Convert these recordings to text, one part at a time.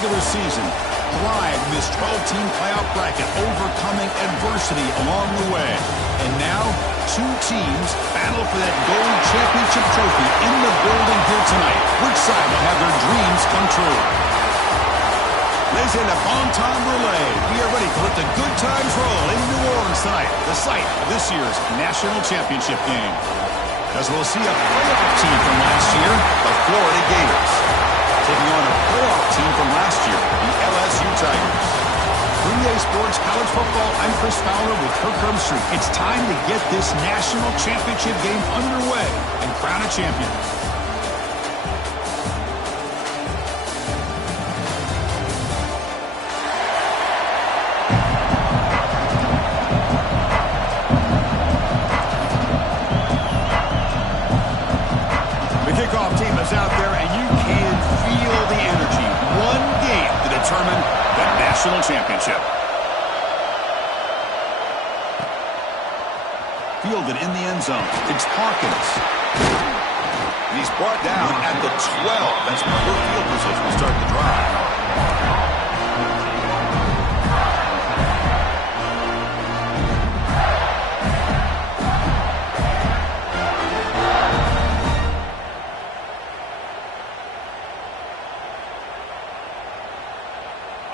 regular season, thrived in this 12-team playoff bracket, overcoming adversity along the way. And now, two teams battle for that gold championship trophy in the building here tonight. We're excited to have their dreams come true. Ladies and gentlemen, bon temps relay. We are ready to let the good times roll in New Orleans tonight, the site of this year's national championship game. As we'll see a playoff team from last year, the Florida Gators, taking on a playoff team from last year, the LSU Tigers. For EA Sports College Football, I'm Chris Fowler with Kirk Herbstreit. It's time to get this national championship game underway and crown a champion. Out there, and you can feel the energy. One game to determine the national championship. Fielded in the end zone. It's Hawkins. And he's brought down at the 12. That's poor field position to start the drive.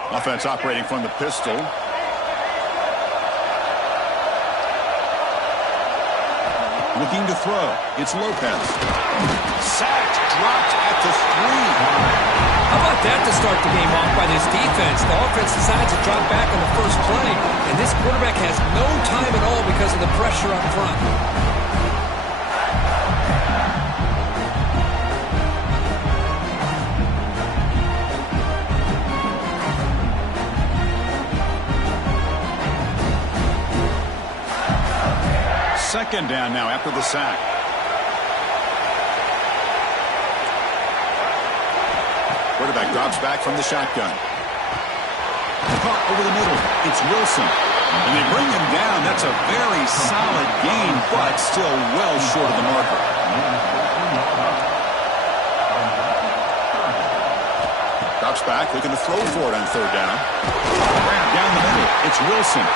Offense operating from the pistol. Looking to throw. It's Lopez. Sacked. Dropped at the 3. How about that to start the game off by this defense? The offense decides to drop back on the first play, and this quarterback has no time at all because of the pressure up front. Second down now after the sack. Quarterback drops back from the shotgun. Caught over the middle. It's Wilson. And they bring him down. That's a very solid gain, but still well short of the marker. Drops back, looking to throw for it on third down. Down the middle. It's Wilson.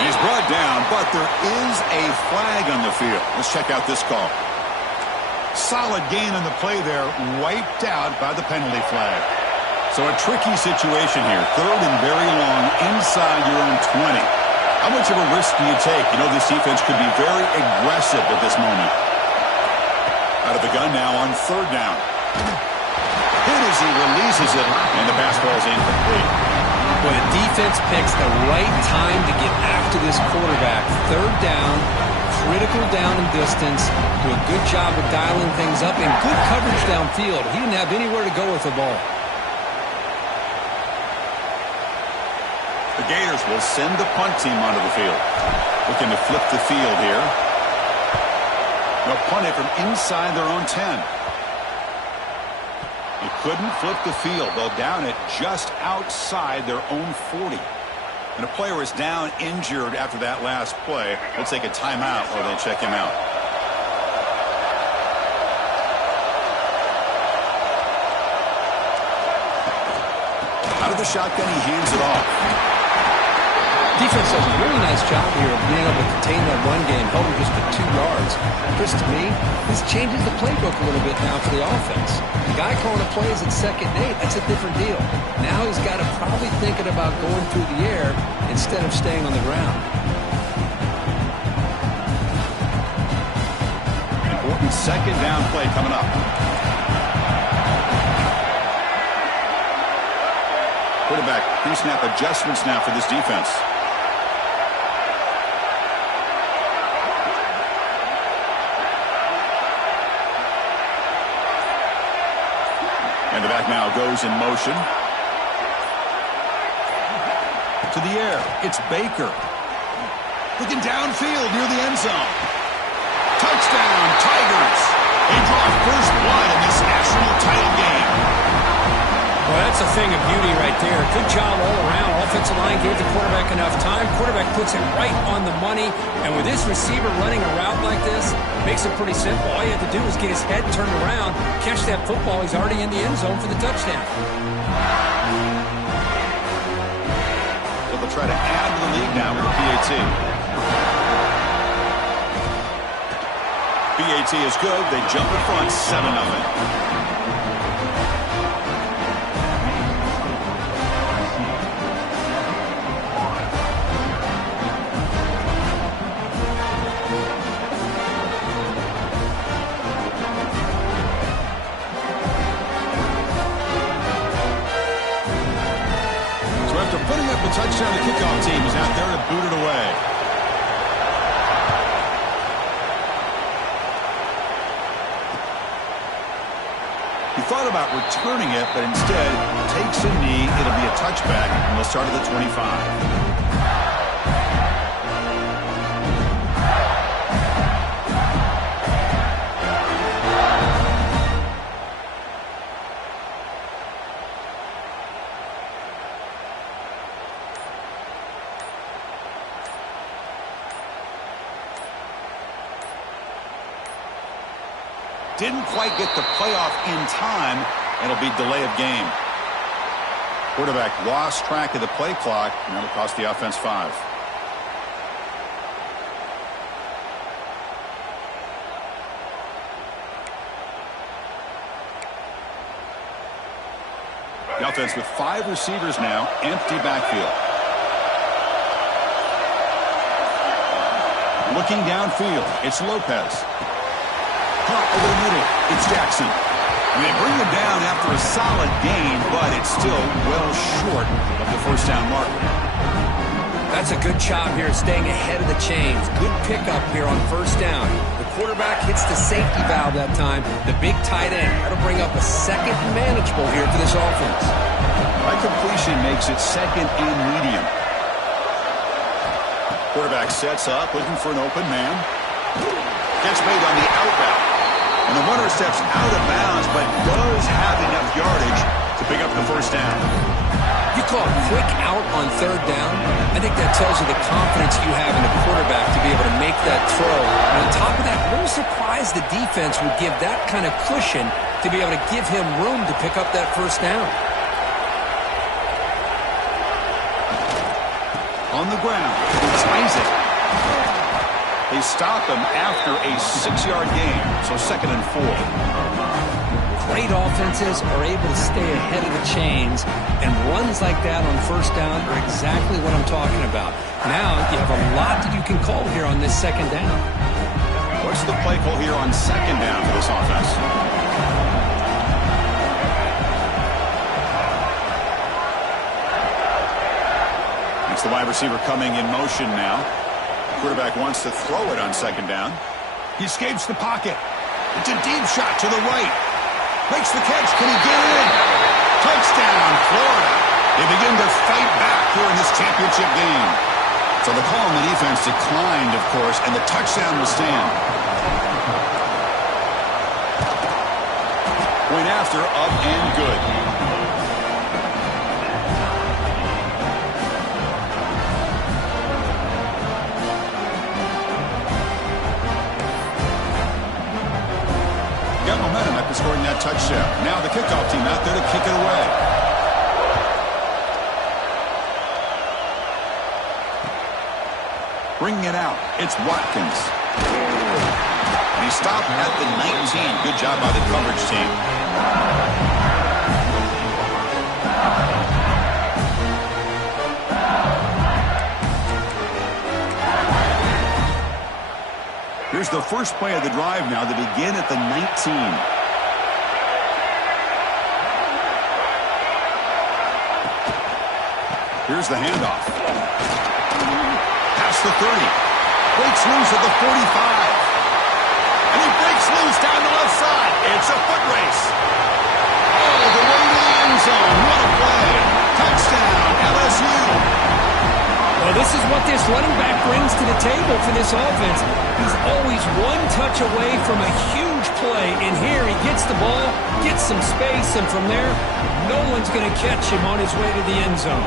He's brought down, but there is a flag on the field. Let's check out this call. Solid gain on the play there, wiped out by the penalty flag. So a tricky situation here. Third and very long inside your own 20. How much of a risk do you take? You know, this defense could be very aggressive at this moment. Out of the gun now on third down. Hit as he releases it, and the pass ball is incomplete. When a defense picks the right time to get after this quarterback, third down, critical down and distance, do a good job of dialing things up, and good coverage downfield. He didn't have anywhere to go with the ball. The Gators will send the punt team onto the field. Looking to flip the field here. They'll punt it from inside their own 10. They couldn't flip the field. They'll down it just outside their own 40. And a player is down injured after that last play. They'll take a timeout or they'll check him out. Out of the shotgun, he hands it off. Defense does a really nice job here of being able to contain that run game, held him just to 2 yards. Chris, to me, this changes the playbook a little bit now for the offense. The guy calling the plays at 2nd and 8, that's a different deal. Now he's got to probably thinking about going through the air instead of staying on the ground. Important second down play coming up. Quarterback pre-snap adjustments now for this defense. And the back now goes in motion. To the air. It's Baker. Looking downfield near the end zone. Touchdown, Tigers. They draw first blood in this national title game. Well, that's a thing of beauty right there. Good job all around. Offensive line gave the quarterback enough time. Quarterback puts it right on the money. And with this receiver running a route like this, makes it pretty simple. All you have to do is get his head turned around, catch that football. He's already in the end zone for the touchdown. they'll try to add to the lead now with a PAT. PAT is good. They jump in front, 7-0. Touchdown, the kickoff team is out there to boot it away. He thought about returning it, but instead takes a knee. It'll be a touchback, and they'll start at the 25. Didn't quite get the playoff in time. It'll be delay of game. Quarterback lost track of the play clock, and that'll cost the offense 5. The offense with 5 receivers now, empty backfield. Looking downfield, it's Lopez. Over the middle, it's Jackson. And they bring him down after a solid gain, but it's still well short of the first down mark. That's a good job here, staying ahead of the chains. Good pickup here on first down. The quarterback hits the safety valve that time. The big tight end. That'll bring up a second and manageable here for this offense. By completion makes it second and medium. Quarterback sets up, looking for an open man. Gets made on the out route. And the runner steps out of bounds, but does have enough yardage to pick up the first down. You call a quick out on third down. I think that tells you the confidence you have in the quarterback to be able to make that throw. And on top of that, a little surprised the defense would give that kind of cushion to be able to give him room to pick up that first down. On the ground, it's Isaac. They stop him after a 6-yard gain, so second and 4. Great offenses are able to stay ahead of the chains, and runs like that on first down are exactly what I'm talking about. Now you have a lot that you can call here on this second down. What's the play call here on second down for this offense? It's the wide receiver coming in motion now. Quarterback wants to throw it on second down. He escapes the pocket. It's a deep shot to the right. Makes the catch. Can he get it in? Touchdown, Florida. They begin to fight back here in this championship game. So the call on the defense declined, of course, and the touchdown will stand. Point after, up and good. Got momentum after scoring that touchdown. Now the kickoff team out there to kick it away. Bringing it out, it's Watkins. And he stopped at the 19. Good job by the coverage team. Here's the first play of the drive now to begin at the 19. Here's the handoff. Past the 30. Breaks loose at the 45. And he breaks loose down the left side. It's a foot race. All the way to the end zone. What a play. Touchdown, LSU. Well, this is what this running back brings to the table for this offense. He's always one touch away from a huge play. And here he gets the ball, gets some space, and from there, no one's going to catch him on his way to the end zone.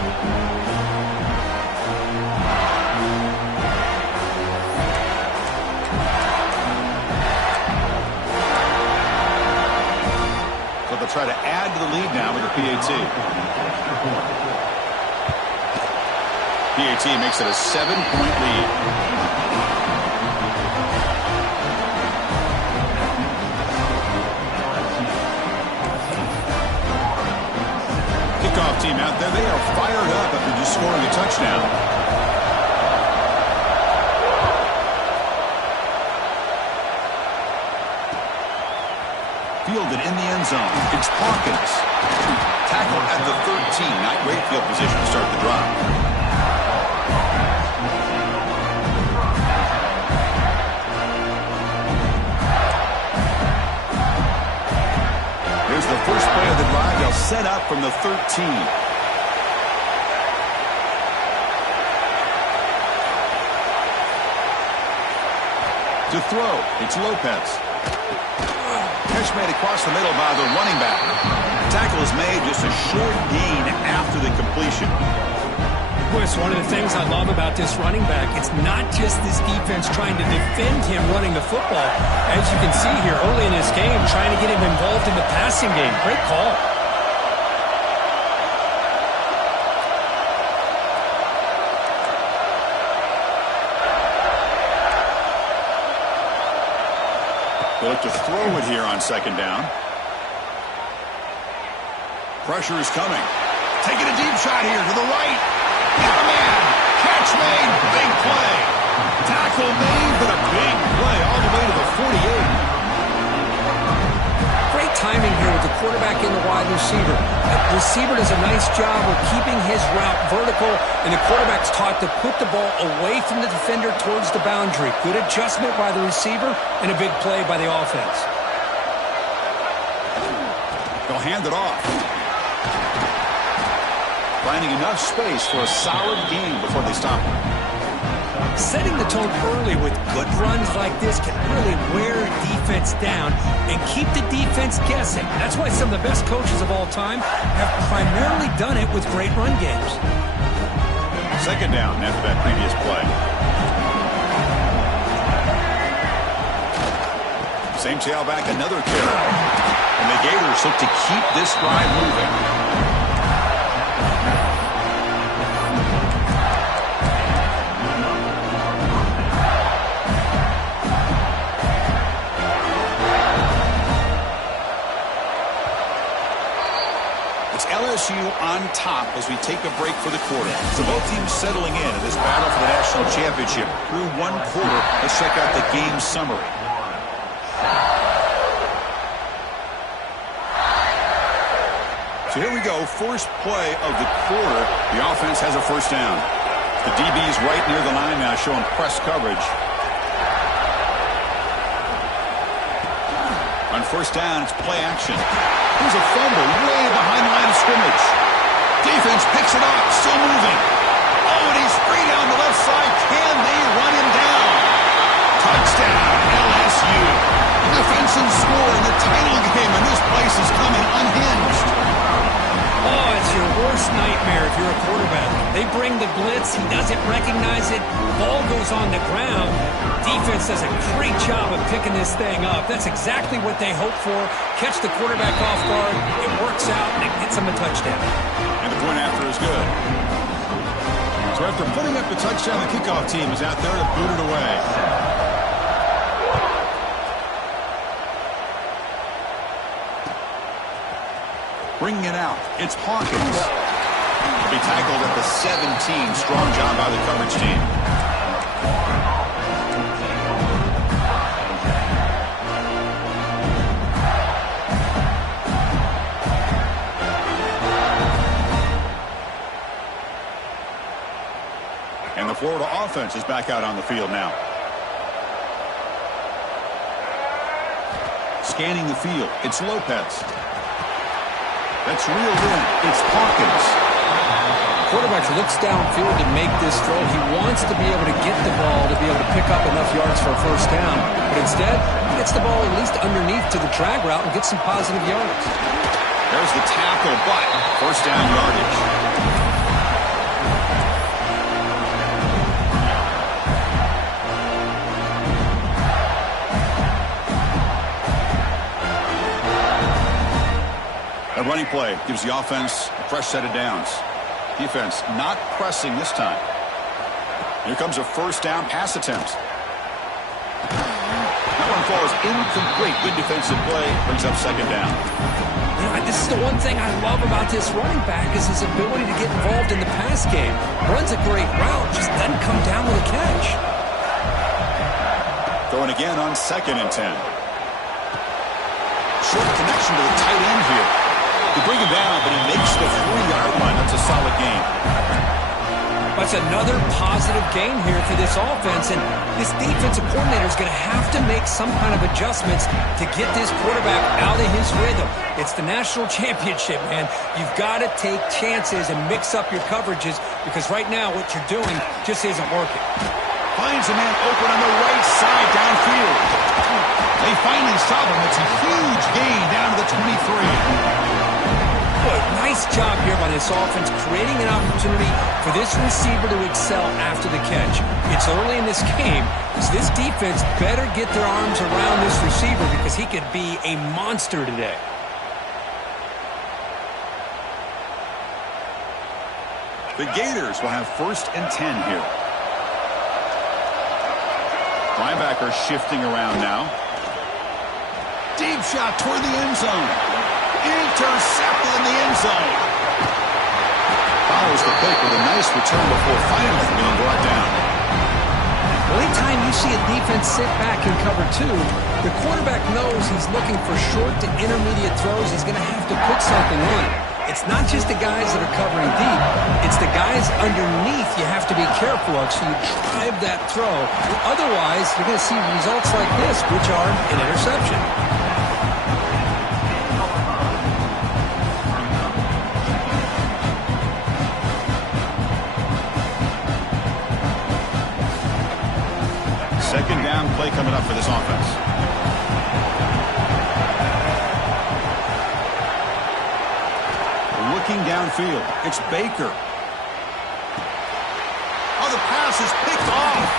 So they'll try to add to the lead now with the PAT. PAT makes it a 7-point lead. Kickoff team out there, they are fired up after just scoring a touchdown. Fielded in the end zone. It's Hawkins. Tackle at the 13. Not great field position to start the drive. Here's the first play of the drive. They'll set up from the 13. To throw, it's Lopez. Catch made across the middle by the running back. Tackle is made, just a short gain after the completion. It's one of the things I love about this running back. It's not just this defense trying to defend him running the football. As you can see here early in this game, trying to get him involved in the passing game. Great call. They look to throw it here on second down. Pressure is coming. Taking a deep shot here to the right. Got a man. Catch made. Big play. Tackle made, but a big play all the way to the 48. Great timing here with the quarterback in the wide receiver. The receiver does a nice job of keeping his route vertical, and the quarterback's taught to put the ball away from the defender towards the boundary. Good adjustment by the receiver and a big play by the offense. They'll hand it off. Finding enough space for a solid gain before they stop him. Setting the tone early with good runs like this can really wear a defense down and keep the defense guessing. That's why some of the best coaches of all time have primarily done it with great run games. Second down after that previous play. Same tailback, another carry. And the Gators look to keep this drive moving. LSU on top as we take a break for the quarter. So both teams settling in this battle for the national championship. Through one quarter, let's check out the game summary. So here we go, first play of the quarter. The offense has a first down. The DB's right near the line now, showing press coverage. On first down, it's play action. Here's a fumble way behind the line of scrimmage. Defense picks it up, still moving. Oh, and he's free down the left side. Can they run him down? Touchdown, LSU. Defensive score in the title game, and this place is coming unhinged. Oh, it's your worst nightmare if you're a quarterback. They bring the blitz. He doesn't recognize it. Ball goes on the ground. Defense does a great job of picking this thing up. That's exactly what they hope for. Catch the quarterback off guard. It works out, and it gets them a touchdown. And the point after is good. So after putting up the touchdown, the kickoff team is out there to boot it away. Bringing it out, it's Hawkins. He'll be tackled at the 17. Strong job by the coverage team. And the Florida offense is back out on the field now. Scanning the field, it's Lopez. That's reeled in. It's Hawkins. Quarterback looks downfield to make this throw. He wants to be able to get the ball to be able to pick up enough yards for a first down. But instead, he gets the ball at least underneath to the drag route and gets some positive yards. There's the tackle, but first down yardage. A running play gives the offense a fresh set of downs. Defense not pressing this time. Here comes a first down pass attempt. That one falls incomplete. Good defensive play. Brings up second down. This is the one thing I love about this running back is his ability to get involved in the pass game. Runs a great route, just doesn't come down with a catch. Going again on 2nd and 10. Short connection to the tight end here. They bring him down, but he makes the 3-yard line. That's a solid gain. That's another positive gain here for this offense, and this defensive coordinator is going to have to make some kind of adjustments to get this quarterback out of his rhythm. It's the national championship, man. You've got to take chances and mix up your coverages because right now what you're doing just isn't working. Finds a man open on the right side downfield. They finally stop him. It's a huge gain down to the 23. Boy, nice job here by this offense, creating an opportunity for this receiver to excel after the catch. It's early in this game, so this defense better get their arms around this receiver because he could be a monster today. The Gators will have 1st and 10 here. Linebacker shifting around now. Deep shot toward the end zone. Intercepted in the end zone. Follows the pick with a nice return before finally being brought down. Well, anytime you see a defense sit back in cover 2, the quarterback knows he's looking for short to intermediate throws. He's going to have to put something on it. It's not just the guys that are covering deep. It's the guys underneath you have to be careful of so you drive that throw. Otherwise, you're going to see results like this, which are an interception. Second down play coming up for this offense. Looking downfield, it's Baker. Oh, the pass is picked off.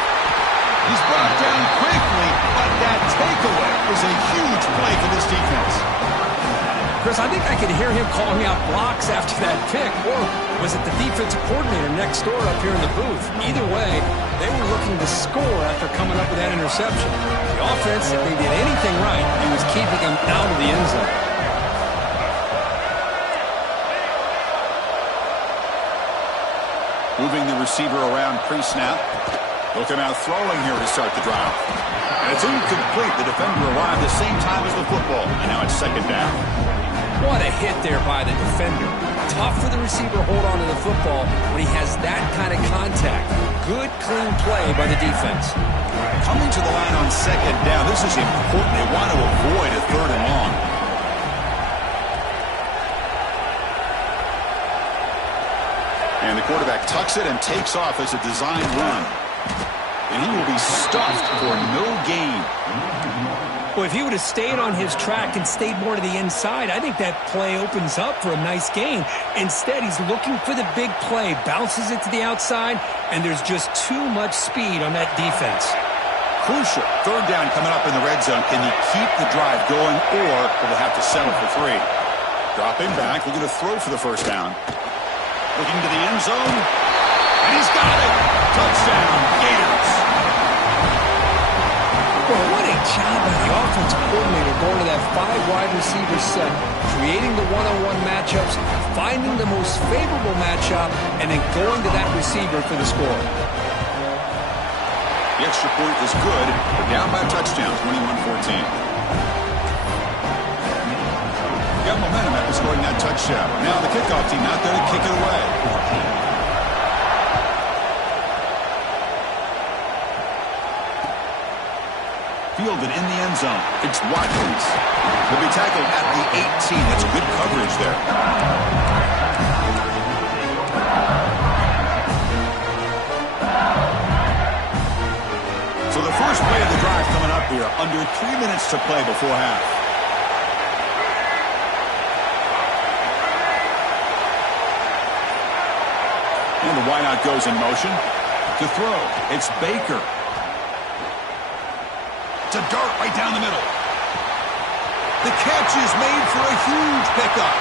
He's brought down quickly, but that takeaway is a huge play for this defense. Chris, I think I could hear him calling out blocks after that pick, or was it the defensive coordinator next door up here in the booth? Either way, they were looking to score after coming up with that interception. The offense, if they did anything right, it was keeping them out of the end zone. Moving the receiver around pre-snap. He'll come out throwing here to start the drive. And it's incomplete. The defender arrived the same time as the football, and now it's second down. What a hit there by the defender. Tough for the receiver to hold on to the football when he has that kind of contact. Good, clean play by the defense. Coming to the line on second down, this is important. They want to avoid a 3rd and long. And the quarterback tucks it and takes off as a design run. And he will be stuffed for no gain. Well, if he would have stayed on his track and stayed more to the inside, I think that play opens up for a nice gain. Instead, he's looking for the big play, bounces it to the outside, and there's just too much speed on that defense. Crucial. 3rd down coming up in the red zone. Can he keep the drive going, or will they have to settle for 3? Dropping back, looking to throw for the first down. Looking to the end zone, and he's got it. Touchdown, Gators. Well, what a job by the offensive coordinator going to that 5-wide receiver set, creating the one-on-one matchups, finding the most favorable matchup, and then going to that receiver for the score. The extra point is good. They're down by a touchdown, 21-14. Got momentum after scoring that touchdown. Now the kickoff team out there to kick it away. Fielded in the end zone. It's Watkins. He'll be tackled at the 18. That's good coverage there. So the first play of the drive coming up here. Under 3 minutes to play before half. And the wideout goes in motion. To throw, it's Baker. It's a dart right down the middle. The catch is made for a huge pickup.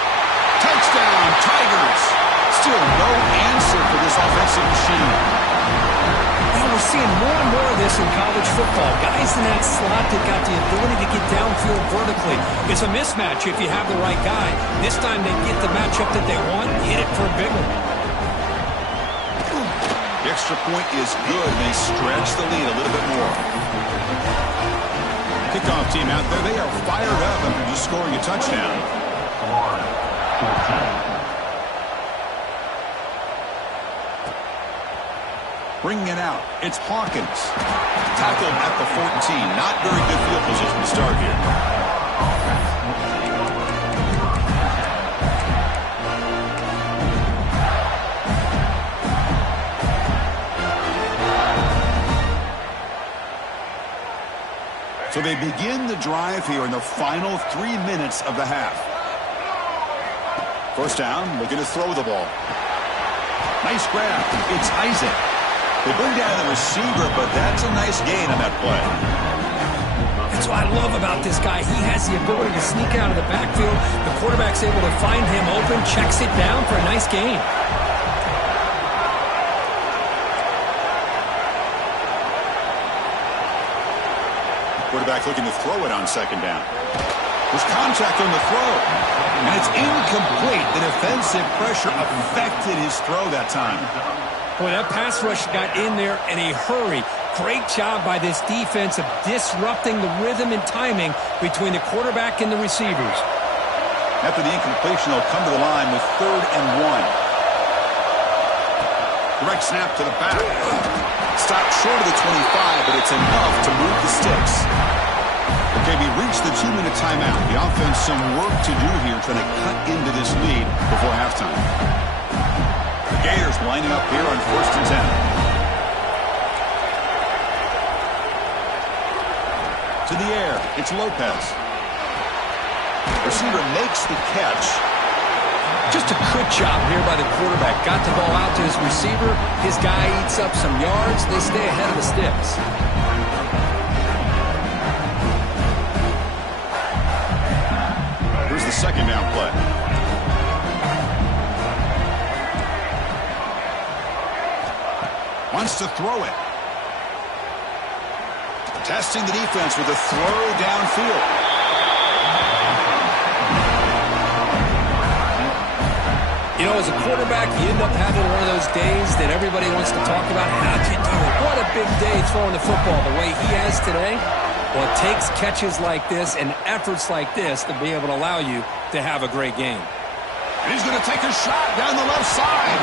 Touchdown, Tigers. Still no answer for this offensive machine. seeing more and more of this in college football. Guys in that slot that got the ability to get downfield vertically. It's a mismatch if you have the right guy. This time they get the matchup that they want, hit it for a big one. The extra point is good, and they stretch the lead a little bit more. Kickoff team out there, they are fired up after just scoring a touchdown. Bringing it out, it's Hawkins. Tackled at the 14. Not very good field position to start here. So they begin the drive here in the final 3 minutes of the half. First down, looking to throw the ball. Nice grab. It's Isaac. They bring down the receiver, but that's a nice gain on that play. That's what I love about this guy. He has the ability to sneak out of the backfield. The quarterback's able to find him open, checks it down for a nice gain. Quarterback looking to throw it on second down. There's contact on the throw, and it's incomplete. The defensive pressure affected his throw that time. Boy, that pass rush got in there in a hurry. Great job by this defense of disrupting the rhythm and timing between the quarterback and the receivers. After the incompletion, they'll come to the line with 3rd and 1. Direct snap to the back. Stopped short of the 25, but it's enough to move the sticks. Okay, we reached the 2-minute timeout. The offense some work to do here trying to cut into this lead before halftime. The Gators lining up here on 1st and 10. To the air, it's Lopez. Receiver makes the catch. Just a good job here by the quarterback. Got the ball out to his receiver. His guy eats up some yards. They stay ahead of the sticks. Here's the second down play. Wants to throw it. Testing the defense with a throw downfield. You know, as a quarterback, you end up having one of those days that everybody wants to talk about. How'd you do it? What a big day throwing the football the way he has today. Well, it takes catches like this and efforts like this to be able to allow you to have a great game. And he's going to take a shot down the left side.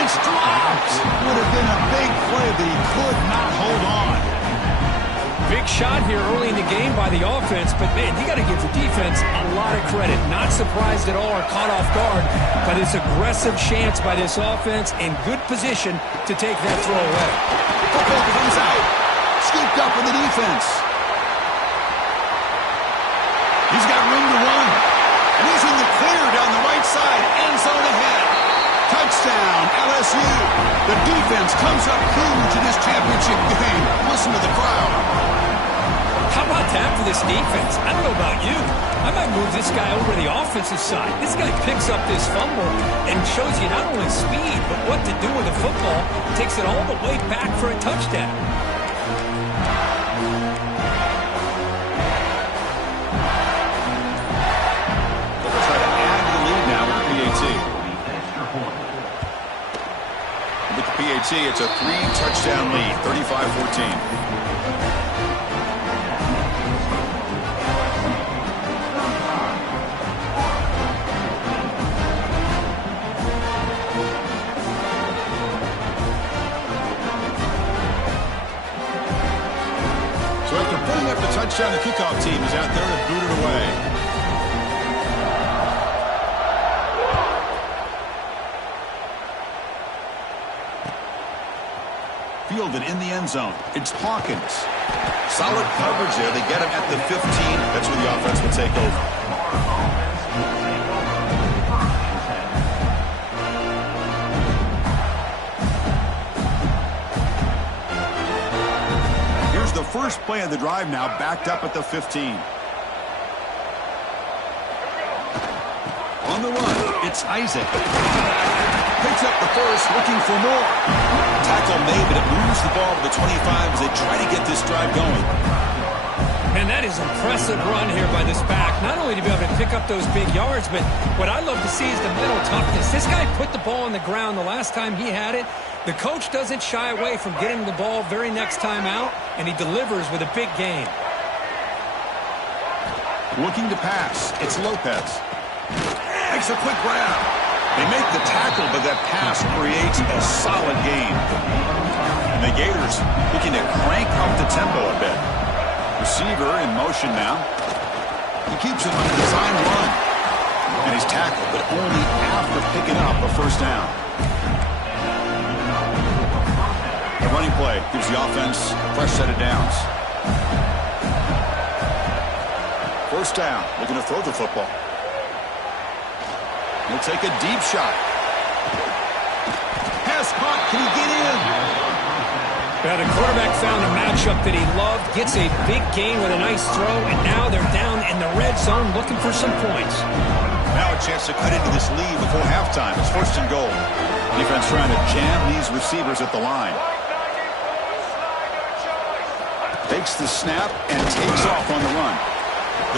It's dropped. Would have been a big play, but he could not hold on. Big shot here early in the game by the offense, but, man, you got to give the defense a lot of credit. Not surprised at all or caught off guard, but it's aggressive chance by this offense in good position to take that throw away. Football comes out. Scooped up in the defense. He's got room to run. And he's in the clear down the right side. End zone ahead. Touchdown, LSU. The defense comes up huge in this championship game. Listen to the crowd. How about that for this defense? I don't know about you. I might move this guy over to the offensive side. This guy picks up this fumble and shows you not only speed, but what to do with the football. Takes it all the way back for a touchdown. They'll try to add to the lead now with the PAT. With the PAT, it's a 3-touchdown lead, 35-14. So after putting up the touchdown, the kickoff team is out there to boot it away. Fielded in the end zone. It's Hawkins. Solid coverage there. They get him at the 15. That's where the offense will take over. Here's the first play of the drive now, backed up at the 15. On the run, it's Isaac. Picks up the first, pass, looking for more. Tackle made, but it moves the ball to the 25 as they try to get this drive going. Man, that is impressive run here by this back. Not only to be able to pick up those big yards, but what I love to see is the mental toughness. This guy put the ball on the ground the last time he had it. The coach doesn't shy away from getting the ball very next time out, and he delivers with a big gain. Looking to pass. It's Lopez. Makes a quick grab. They make the tackle, but that pass creates a solid gain. And the Gators looking to crank up the tempo a bit. Receiver in motion now. He keeps it on a design run. And he's tackled, but only after picking up a first down. The running play gives the offense a fresh set of downs. First down, looking to throw the football. He'll take a deep shot. Pass caught. Can he get in? Yeah, the quarterback found a matchup that he loved, gets a big gain with a nice throw, and now they're down in the red zone looking for some points. Now a chance to cut into this lead before halftime. It's first and goal. Defense trying to jam these receivers at the line. Takes the snap and takes off on the run.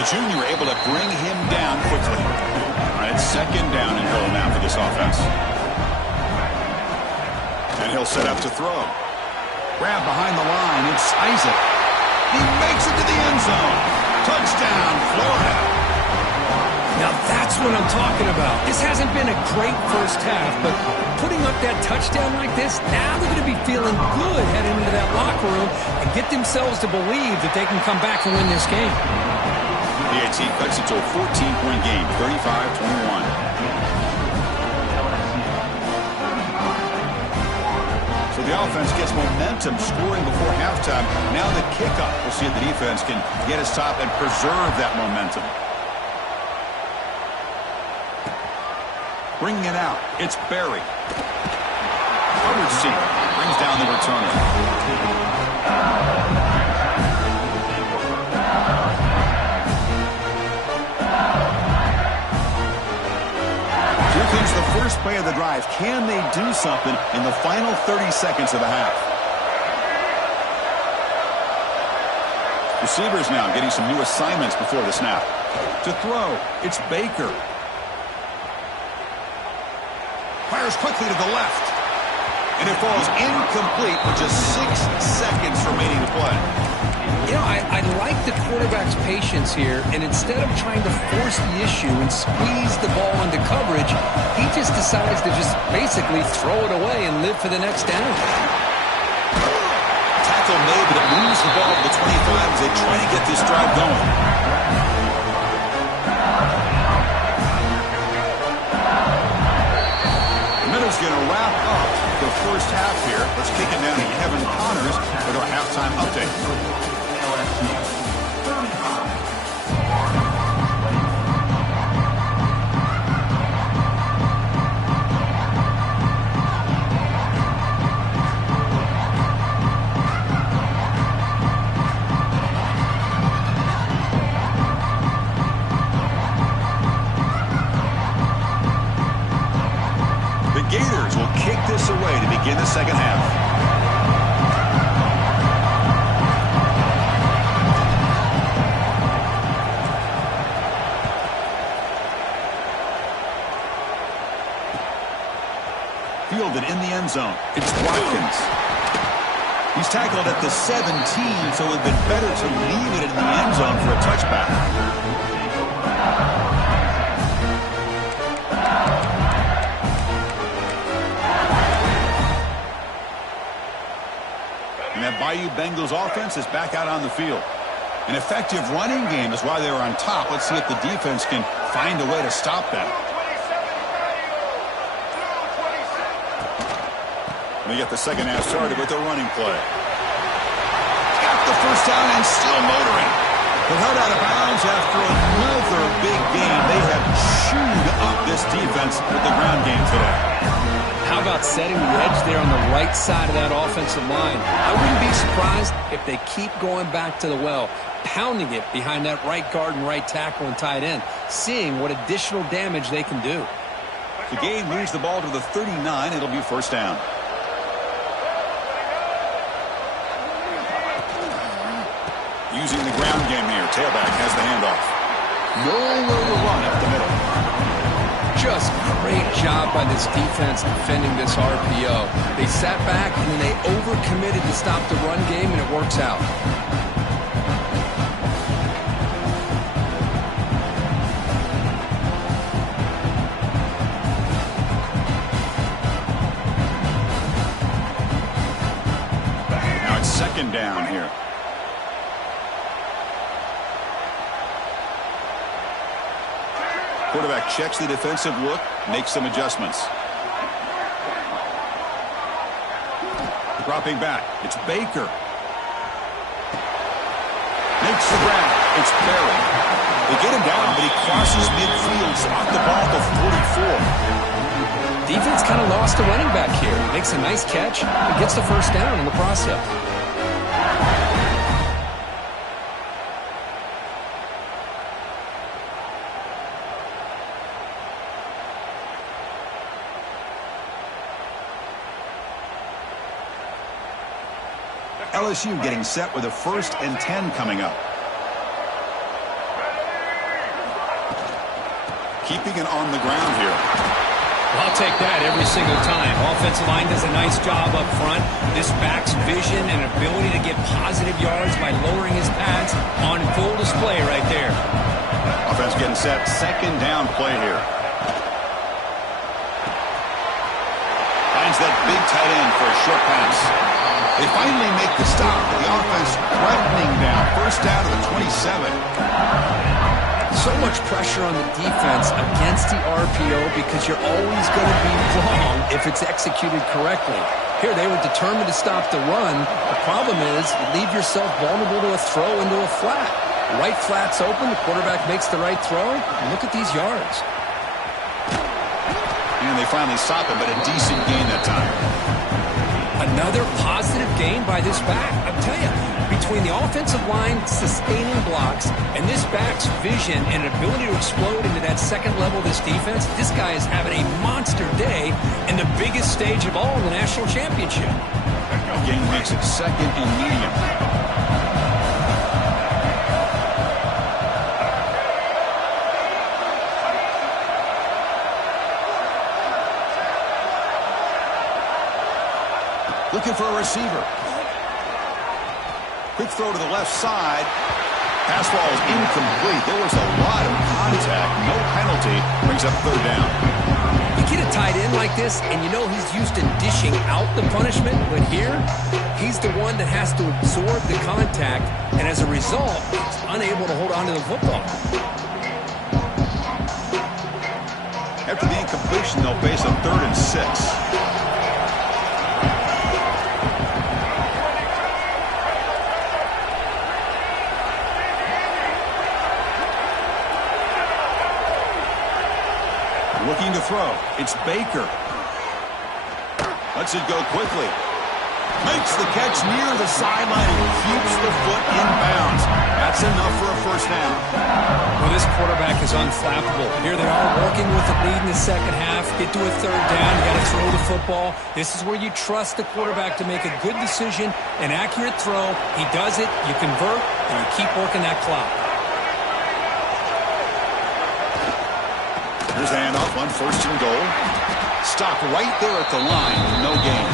The junior able to bring him down quickly. All right, it's second down and goal now for this offense. And he'll set up to throw. Grab behind the line. It's Isaac. He makes it to the end zone. Touchdown, Florida. Now that's what I'm talking about. This hasn't been a great first half, but putting up that touchdown like this, now they're going to be feeling good heading into that locker room and get themselves to believe that they can come back and win this game. The AT cuts it to a 14-point game, 35-21. So the offense gets momentum scoring before halftime. Now the kickoff. We'll see if the defense can get his top and preserve that momentum. Bringing it out. It's Barry. Coverage seat. Brings down the returner. Here comes the first play of the drive. Can they do something in the final 30 seconds of the half? Receivers now getting some new assignments before the snap. To throw, it's Baker. Fires quickly to the left. And it falls incomplete with just 6 seconds remaining to play. You know, I like the quarterback's patience here, and instead of trying to force the issue and squeeze the ball into coverage, he just decides to just basically throw it away and live for the next down. Tackle made, but it moves the ball to the 25 as they try to get this drive going. Middle's going to wrap up the first half here. Let's kick it down to Kevin Connors with our halftime update. The Gators will kick this away to begin the second half. Fielded in the end zone. It's Watkins. He's tackled at the 17, so it would have been better to leave it in the end zone for a touchback. And that Bayou Bengals offense is back out on the field. An effective running game is why they were on top. Let's see if the defense can find a way to stop that. They get the second half started with a running play. Got the first down and still motoring. But held out of bounds after another big game. They have chewed up this defense with the ground game today. How about setting the edge there on the right side of that offensive line? I wouldn't be surprised if they keep going back to the well, pounding it behind that right guard and right tackle and tight end, seeing what additional damage they can do. The game moves the ball to the 39. It'll be first down. Using the ground game here. Tailback has the handoff. Nowhere to run up the middle. Just great job by this defense defending this RPO. They sat back and then they overcommitted to stop the run game, and it works out. Now it's second down here. Quarterback checks the defensive look, makes some adjustments. Dropping back, it's Baker. Makes the grab, it's Perry. They get him down, but he crosses midfield, spot the ball to 44. Defense kind of lost the running back here. Makes a nice catch and gets the first down in the process. LSU getting set with a 1st and 10 coming up. Keeping it on the ground here. I'll take that every single time. Offensive line does a nice job up front. This back's vision and ability to get positive yards by lowering his pads on full display right there. Offense getting set. Second down play here. Finds that big tight end for a short pass. They finally make the stop. The offense threatening down. First down to the 27. So much pressure on the defense against the RPO because you're always going to be wrong if it's executed correctly. Here, they were determined to stop the run. The problem is you leave yourself vulnerable to a throw into a flat. The right flat's open. The quarterback makes the right throw. And look at these yards. And they finally stop him, but a decent gain that time. Another positive gain by this back. I'll tell you, between the offensive line sustaining blocks and this back's vision and ability to explode into that second level of this defense, this guy is having a monster day in the biggest stage of all, the national championship. Gain makes it second and medium. Looking for a receiver. Quick throw to the left side. Pass ball is incomplete. There was a lot of contact. No penalty. Brings up third down. You get a tight end like this, and you know he's used to dishing out the punishment, but here, he's the one that has to absorb the contact, and as a result, he's unable to hold on to the football. After the incompletion, they'll face a 3rd and 6. Looking to throw. It's Baker. Lets it go quickly. Makes the catch near the sideline and keeps the foot in bounds. That's enough for a first down. Well, this quarterback is unflappable. Here they are working with the lead in the second half. Get to a third down. You got to throw the football. This is where you trust the quarterback to make a good decision, an accurate throw. He does it. You convert, and you keep working that clock. Here's the handoff on 1st and goal. Stop right there at the line with no gain.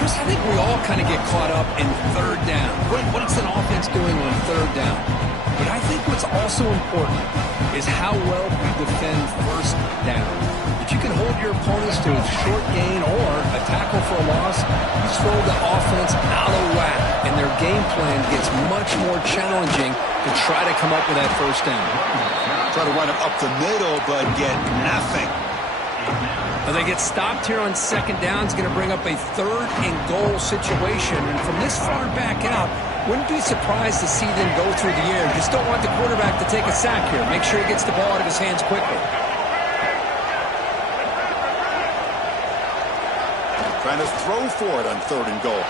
Chris, I think we all kind of get caught up in third down. What's an offense doing on third down? But I think what's also important is how well we defend first down. If you can hold your opponents to a short gain or a tackle for a loss, you throw the offense out of whack, and their game plan gets much more challenging to try to come up with that first down. Try to run it up the middle, but get nothing. Well, they get stopped here on second down. It's going to bring up a 3rd and goal situation. And from this far back out, wouldn't be surprised to see them go through the air. Just don't want the quarterback to take a sack here. Make sure he gets the ball out of his hands quickly. Trying to throw for it on 3rd and goal.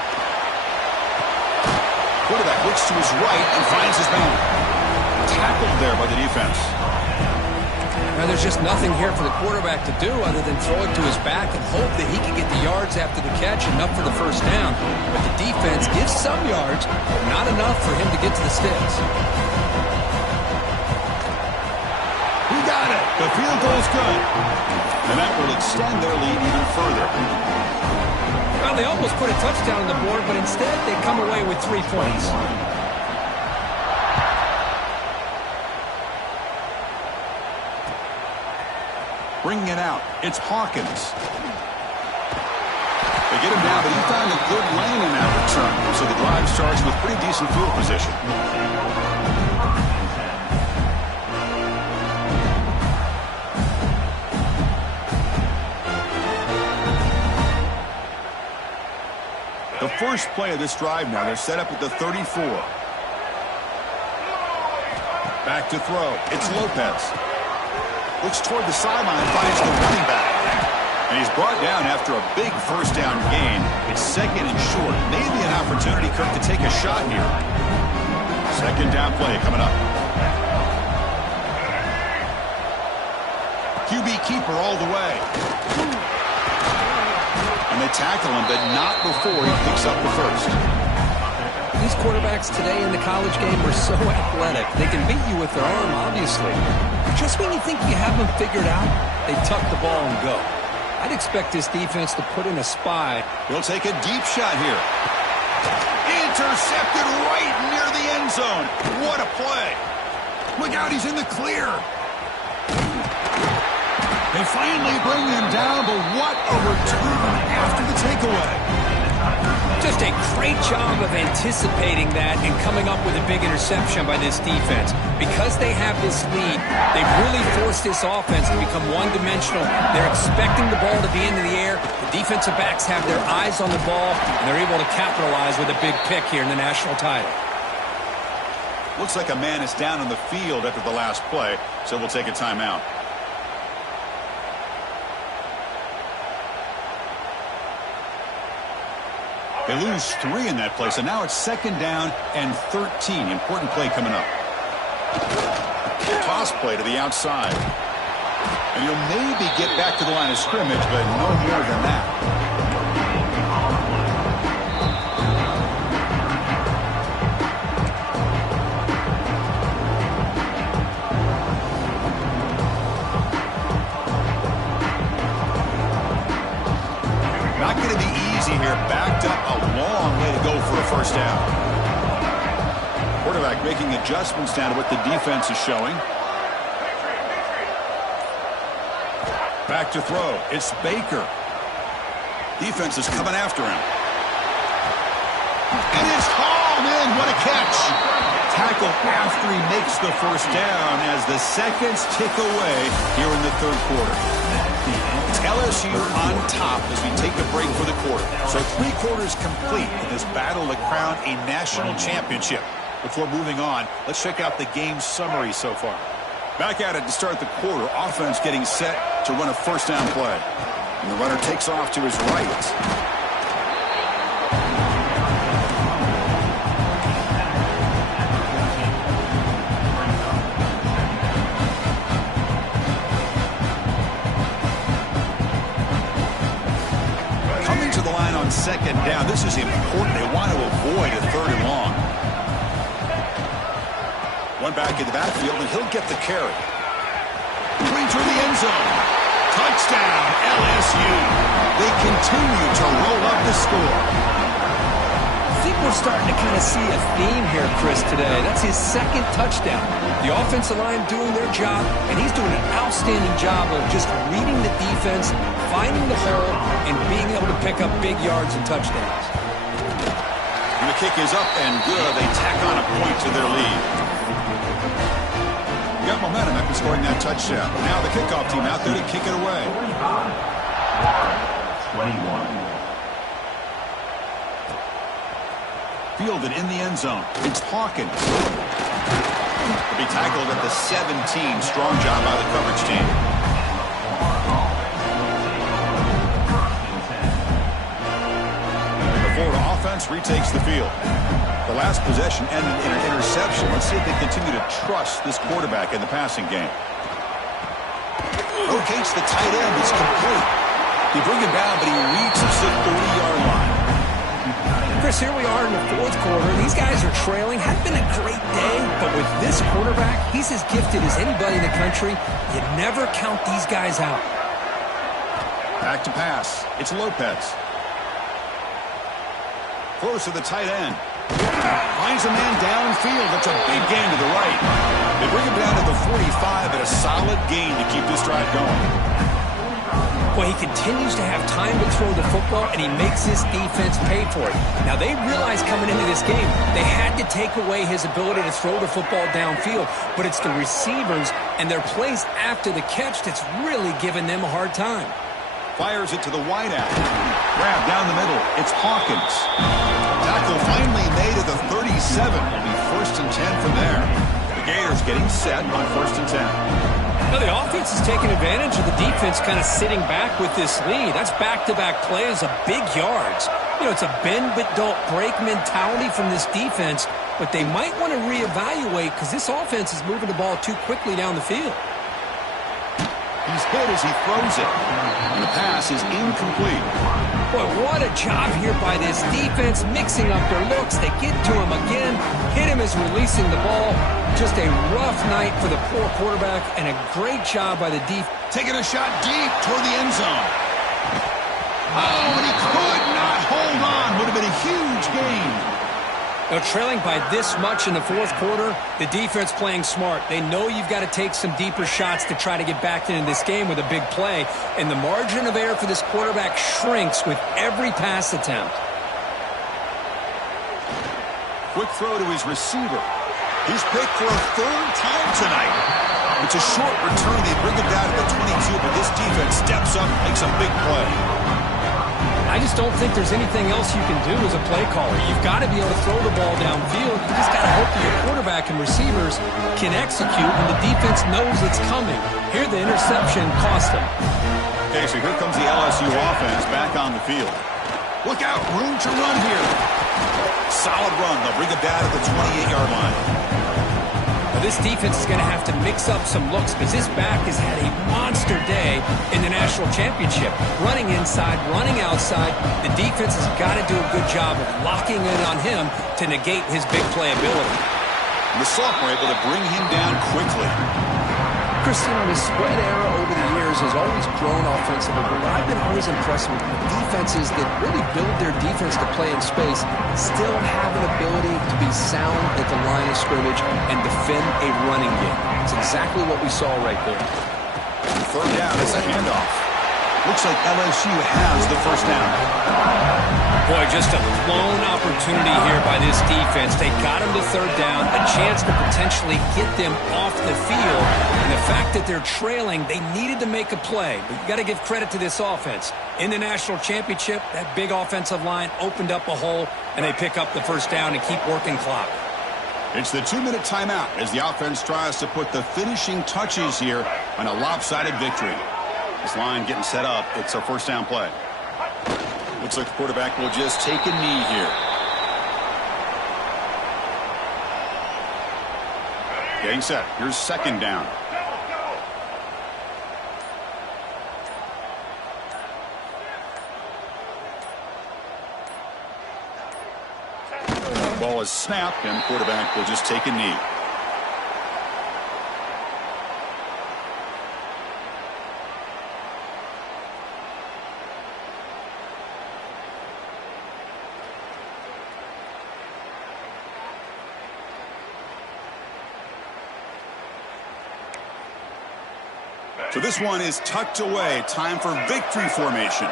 Quarterback looks to his right and finds his man. Tackled there by the defense. Now, there's just nothing here for the quarterback to do other than throw it to his back and hope that he can get the yards after the catch, enough for the first down. But the defense gives some yards, but not enough for him to get to the sticks. He got it. The field goal's good. And that will extend their lead even further. Well, they almost put a touchdown on the board, but instead they come away with 3 points. Bringing it out, it's Hawkins. They get him down, but he found a good lane in that return. So the drive starts with pretty decent field position. The first play of this drive now, they're set up at the 34. Back to throw, it's Lopez. Looks toward the sideline, finds the running back. And he's brought down after a big first down gain. It's second and short. Maybe an opportunity, Kirk, to take a shot here. Second down play coming up. QB keeper all the way. And they tackle him, but not before he picks up the first. These quarterbacks today in the college game are so athletic. They can beat you with their arm, obviously. But just when you think you have them figured out, they tuck the ball and go. I'd expect this defense to put in a spy. He'll take a deep shot here. Intercepted right near the end zone. What a play. Look out, he's in the clear. They finally bring him down, but what a return after the takeaway. Just a great job of anticipating that and coming up with a big interception by this defense. Because they have this lead, they've really forced this offense to become one-dimensional. They're expecting the ball to be into the air. The defensive backs have their eyes on the ball, and they're able to capitalize with a big pick here in the national title. Looks like a man is down on the field after the last play, so we'll take a timeout. They lose 3 in that play, so now it's second down and 13. Important play coming up. Toss play to the outside. And he'll maybe get back to the line of scrimmage, but no more than that. Not going to be easy here. Backed up a long way to go for a first down. Quarterback making adjustments down to what the defense is showing. Back to throw. It's Baker. Defense is coming after him. And it's hauled in. What a catch. Tackle after he makes the first down as the seconds tick away here in the third quarter. It's LSU on top as we take a break for the quarter. So 3 quarters complete in this battle to crown a national championship. Before moving on, let's check out the game summary so far. Back at it to start the quarter. Offense getting set to run a first down play. And the runner takes off to his right. Second down. This is important. They want to avoid a third and long. One back in the backfield, and he'll get the carry. Clean through the end zone. Touchdown, LSU. They continue to roll up the score. I think we're starting to kind of see a theme here, Chris, today. That's his second touchdown. The offensive line doing their job, and he's doing an outstanding job of just reading the defense, finding the hole, and being able to pick up big yards and touchdowns. And the kick is up and good. They tack on a point to their lead. Got momentum after scoring that touchdown. Now the kickoff team out there to kick it away. 21. Fielded in the end zone. It's Hawkins. He'll be tackled at the 17. Strong job by the coverage team. The Florida offense retakes the field. The last possession ended in an interception. Let's see if they continue to trust this quarterback in the passing game. locates the tight end. It's complete. You bring him down, but he reaches the 30-yard line. Chris, here we are in the fourth quarter. These guys are trailing. Had been a great day, but with this quarterback, he's as gifted as anybody in the country. You never count these guys out. Back to pass. It's Lopez. Close to the tight end. Finds a man downfield. That's a big gain to the right. They bring him down to the 45, but a solid gain to keep this drive going. Well, he continues to have time to throw the football, and he makes his defense pay for it. Now, they realized coming into this game they had to take away his ability to throw the football downfield, but it's the receivers and their plays after the catch that's really giving them a hard time. Fires it to the wideout. Grab down the middle. It's Hawkins. Tackle finally made at the 37. It'll be 1st and 10 from there. The Gators getting set on 1st and 10. Now, the offense is taking advantage of the defense kind of sitting back with this lead. That's back-to-back plays of big yards. You know, it's a bend-but-don't-break mentality from this defense, but they might want to reevaluate because this offense is moving the ball too quickly down the field. He's hit as he throws it. And the pass is incomplete. Boy, what a job here by this defense, mixing up their looks. They get to him again, hit him as releasing the ball. Just a rough night for the poor quarterback, and a great job by the defense. Taking a shot deep toward the end zone. Oh, and he could not hold on. Would have been a huge gain. Now, trailing by this much in the fourth quarter, the defense playing smart. They know you've got to take some deeper shots to try to get back into this game with a big play, and the margin of error for this quarterback shrinks with every pass attempt. Quick throw to his receiver. He's picked for a 3rd time tonight. It's a short return. They bring him down to the 22, but this defense steps up, makes a big play. I just don't think there's anything else you can do as a play caller. You've got to be able to throw the ball downfield. You just got to hope that your quarterback and receivers can execute when the defense knows it's coming. Here, the interception cost them. Okay, so here comes the LSU offense back on the field. Look out, room to run here. Solid run. They'll bring it down to the 28-yard line. Now, this defense is going to have to mix up some looks because this back has had a monster day in the national championship. Running inside, running outside. The defense has got to do a good job of locking in on him to negate his big play ability. The sophomore able to bring him down quickly. Christian, the spread era over the years has always grown offensively, but what I've been always impressed with defenses that really build their defense to play in space still have an ability to be sound at the line of scrimmage and defend a running game. It's exactly what we saw right there. 3rd down, it's a handoff. Looks like LSU has the 1st down. Boy, just a lone opportunity here by this defense. They got him to 3rd down, a chance to potentially get them off the field. And the fact that they're trailing, they needed to make a play. But you got to give credit to this offense. In the national championship, that big offensive line opened up a hole, and they pick up the 1st down and keep working clock. It's the 2-minute timeout as the offense tries to put the finishing touches here on a lopsided victory. This line getting set up. It's a 1st down play. Looks like the quarterback will just take a knee here. Getting set. Here's 2nd down. Ball is snapped, and the quarterback will just take a knee. So this one is tucked away. Time for victory formation.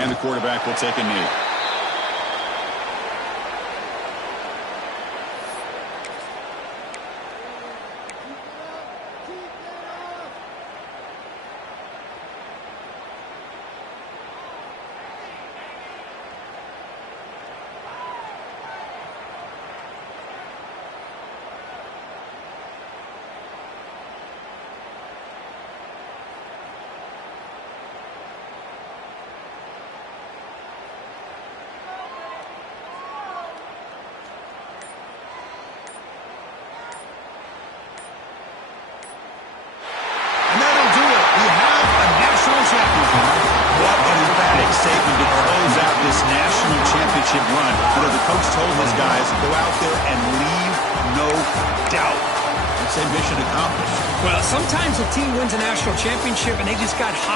And the quarterback will take a knee. championship run. You know, the coach told his guys, go out there and leave no doubt. I'd say mission accomplished. Well, sometimes a team wins a national championship and they just got hot.